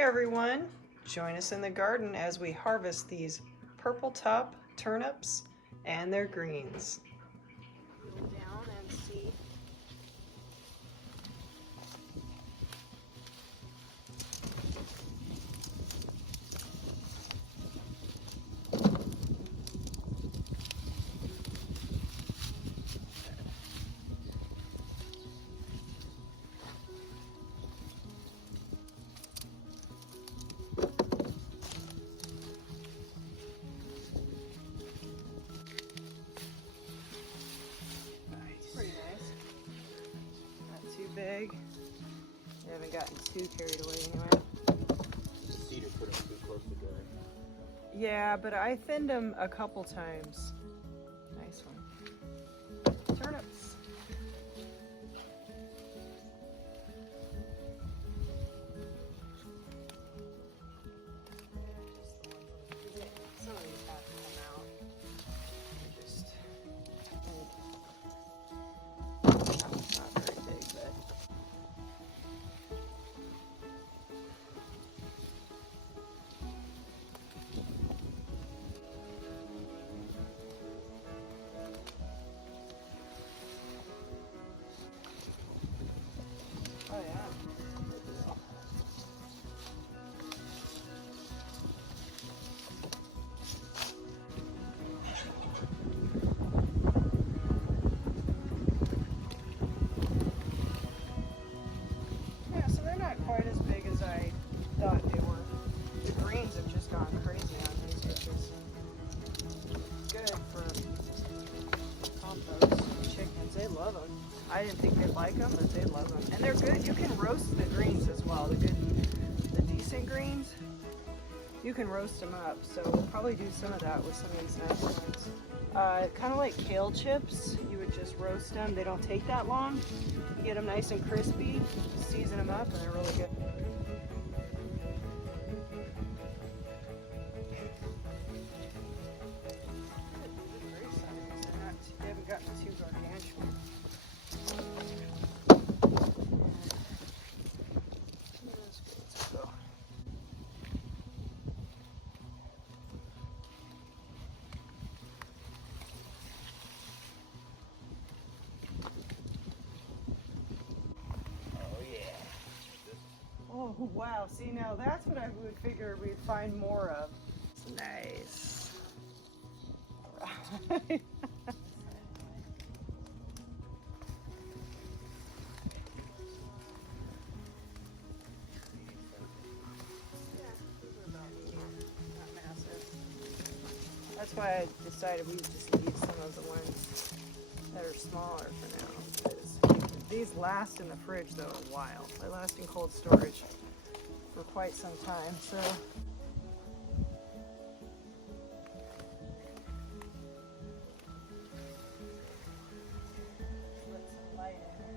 Hey everyone, join us in the garden as we harvest these purple top turnips and their greens. Go down and see. Pretty nice. Not too big. I haven't gotten too carried away anyway. The cedar put them too close to dry. Yeah, but I thinned them a couple times. Nice one. Turnips. Some of these have to come out. Just not very big, but oh yeah. Yeah, so they're not quite as big as I thought they were. The greens have just gone crazy on these, which is good for compost and chickens. They love them. I didn't think they'd like them, but they love them. And they're good. You can roast the greens as well. The decent greens, you can roast them up. So we'll probably do some of that with some of these nice ones. Kind of like kale chips. You would just roast them. They don't take that long. You get them nice and crispy, season them up, and they're really good. They haven't gotten too gargantuan. Oh wow, see now that's what I would figure we'd find more of. Nice. Right. That's why I decided we would just leave some of the ones that are smaller for now. Because these last in the fridge though a while. They last in cold storage for quite some time. So let some light in.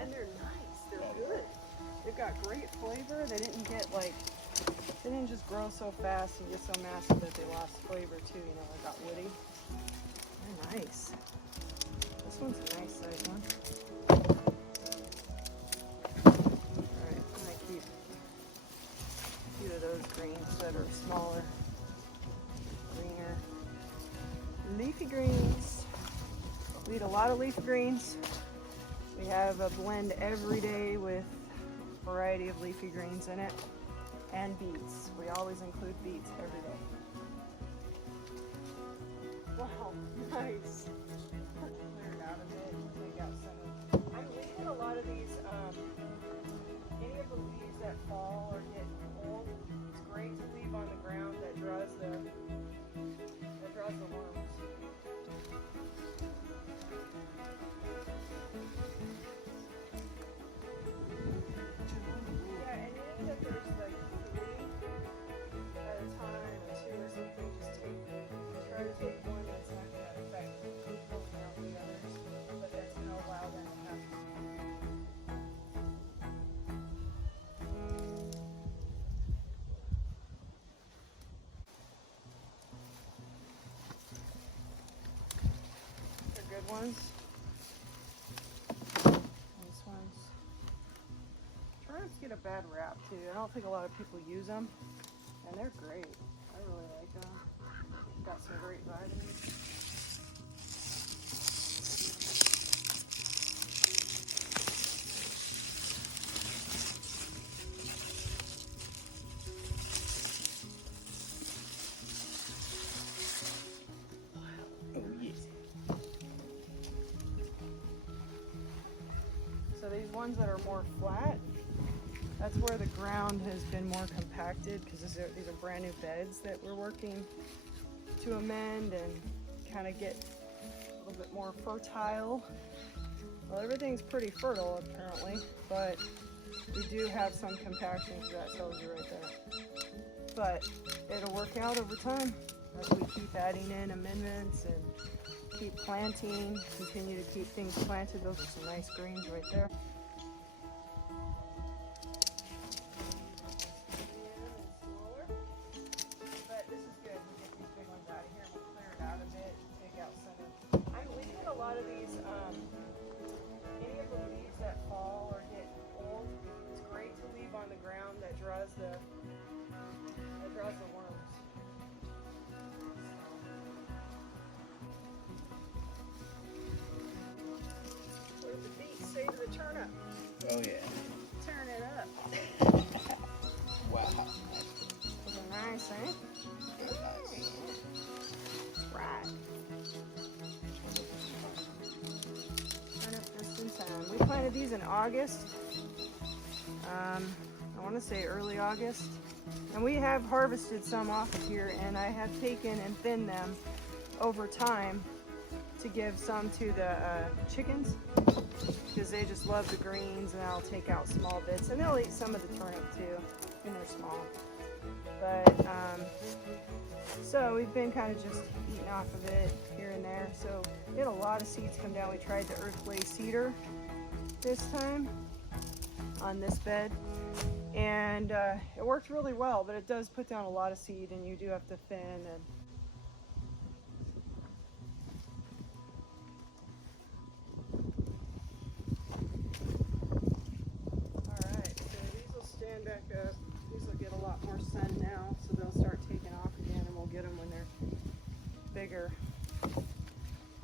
And they're nice, they're good. They've got great flavor. They didn't get like, they didn't just grow so fast and get so massive that they lost flavor too, you know, they got woody. They're nice. This one's a nice size one. Alright, I'm gonna keep a few of those greens that are smaller, greener. Leafy greens. We eat a lot of leafy greens. We have a blend every day with a variety of leafy greens in it, and beets. We always include beets every day. Wow, nice. Cleared out a bit and take out some of. We get a lot of these, any of the leaves that fall or get old, it's great to leave on the ground. That draws the worms. Yeah, and you need that there's like 3 at a time, 2 ones. These ones. Turnips get a bad rap too. I don't think a lot of people use them, and they're great. I really like them. Got some great vitamins. So these ones that are more flat, that's where the ground has been more compacted, because these are brand new beds that we're working to amend and kind of get a little bit more fertile. Well, everything's pretty fertile apparently, but we do have some compaction, because that tells you right there. But it'll work out over time as we keep adding in amendments and keep planting, continue to keep things planted. Those are some nice greens right there. But this is good. We get these big ones out of here. We'll clear it out a bit, take out some of. We get a lot of these. Any of the leaves that fall or get old, it's great to leave on the ground. That draws the worms. What did the beet say to the turnip? Oh yeah. Turn it up. Wow. Those are nice, eh? Nice. Right. Turnip just in time. We planted these in August. I want to say early August. And we have harvested some off of here, and I have taken and thinned them over time to give some to the chickens, because they just love the greens, and I'll take out small bits, and they'll eat some of the turnip too, and they're small. But so we've been kind of just eating off of it here and there. So we had a lot of seeds come down. We tried the earthway cedar this time on this bed, and it worked really well, but it does put down a lot of seed, and you do have to thin. And all right, so these will stand back up. These will get a lot more sun now, so they'll start taking off again, and we'll get them when they're bigger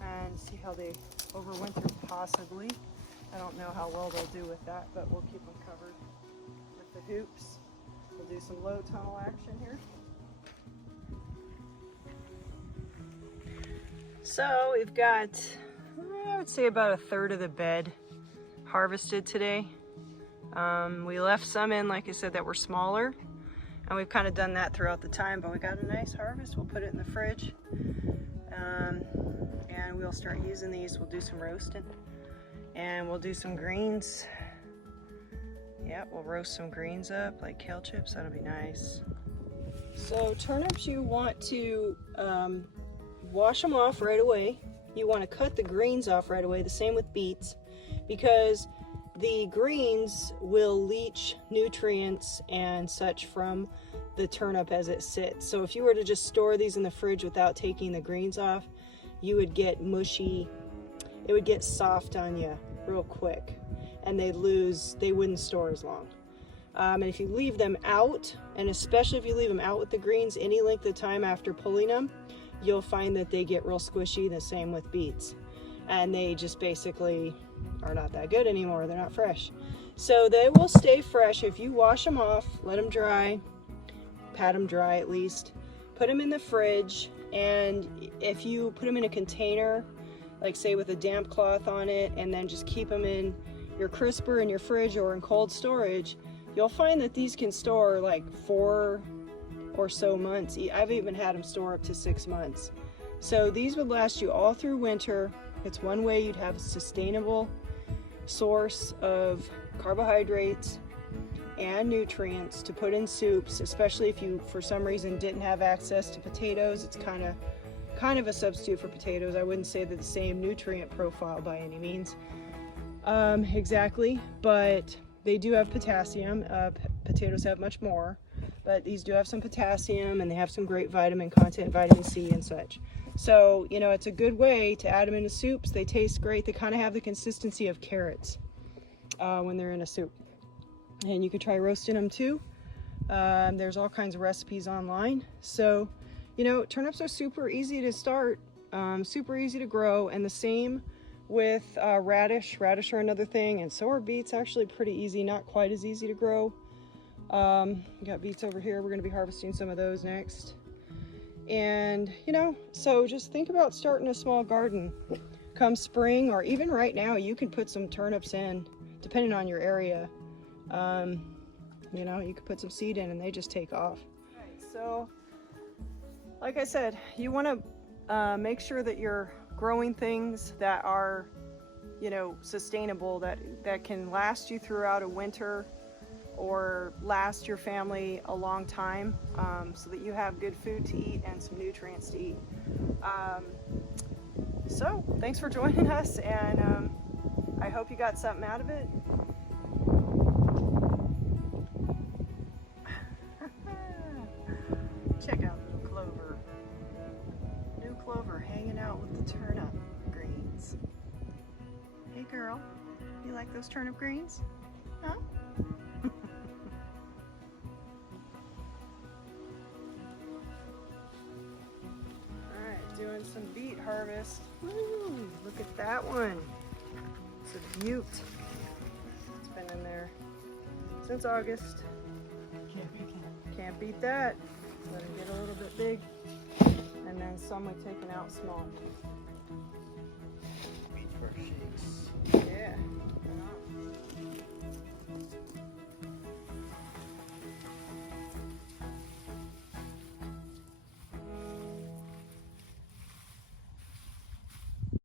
and see how they overwinter possibly. I don't know how well they'll do with that, but we'll keep them covered with the hoops. We'll do some low tunnel action here. So we've got, I would say, about a third of the bed harvested today. We left some in, like I said, that were smaller, and we've kind of done that throughout the time, but we got a nice harvest. We'll put it in the fridge, and we'll start using these. We'll do some roasting, and we'll do some greens. Yeah, we'll roast some greens up like kale chips. That'll be nice. So turnips, you want to wash them off right away. You want to cut the greens off right away. The same with beets, because the greens will leach nutrients and such from the turnip as it sits. So if you were to just store these in the fridge without taking the greens off, you would get mushy. It would get soft on you real quick, and they wouldn't store as long. And if you leave them out, and especially if you leave them out with the greens any length of time after pulling them, you'll find that they get real squishy. The same with beets, and they just basically are not that good anymore. They're not fresh. So they will stay fresh if you wash them off, let them dry, pat them dry at least, put them in the fridge, and if you put them in a container, like say with a damp cloth on it, and then just keep them in your crisper in your fridge or in cold storage, you'll find that these can store like 4 or so months. I've even had them store up to 6 months. So these would last you all through winter. It's one way you'd have a sustainable source of carbohydrates and nutrients to put in soups, especially if you for some reason didn't have access to potatoes. It's kind of a substitute for potatoes. I wouldn't say they're the same nutrient profile by any means exactly, but they do have potassium. Potatoes have much more, but these do have some potassium and they have some great vitamin content, vitamin C and such. So, you know, it's a good way to add them into soups. They taste great. They kind of have the consistency of carrots when they're in a soup. And you could try roasting them too. There's all kinds of recipes online. So, you know, turnips are super easy to start, super easy to grow, and the same with radish. Radish are another thing, and so are beets. Actually pretty easy, not quite as easy to grow. We got beets over here. We're going to be harvesting some of those next. And, you know, so just think about starting a small garden. Come spring, or even right now, you can put some turnips in, depending on your area. You know, you could put some seed in and they just take off. Right, so, like I said, you want to make sure that you're growing things that are, you know, sustainable, that can last you throughout a winter or last your family a long time, so that you have good food to eat and some nutrients to eat. So, thanks for joining us, and I hope you got something out of it. Check out little Clover. New Clover hanging out with the turnip greens. Hey girl, you like those turnip greens? Huh? Alright, doing some beet harvest. Woo, look at that one. It's a beaut. It's been in there since August. Can't beat that. Let it get a little bit big, and then some we've taken out small. Beet for shakes. Yeah.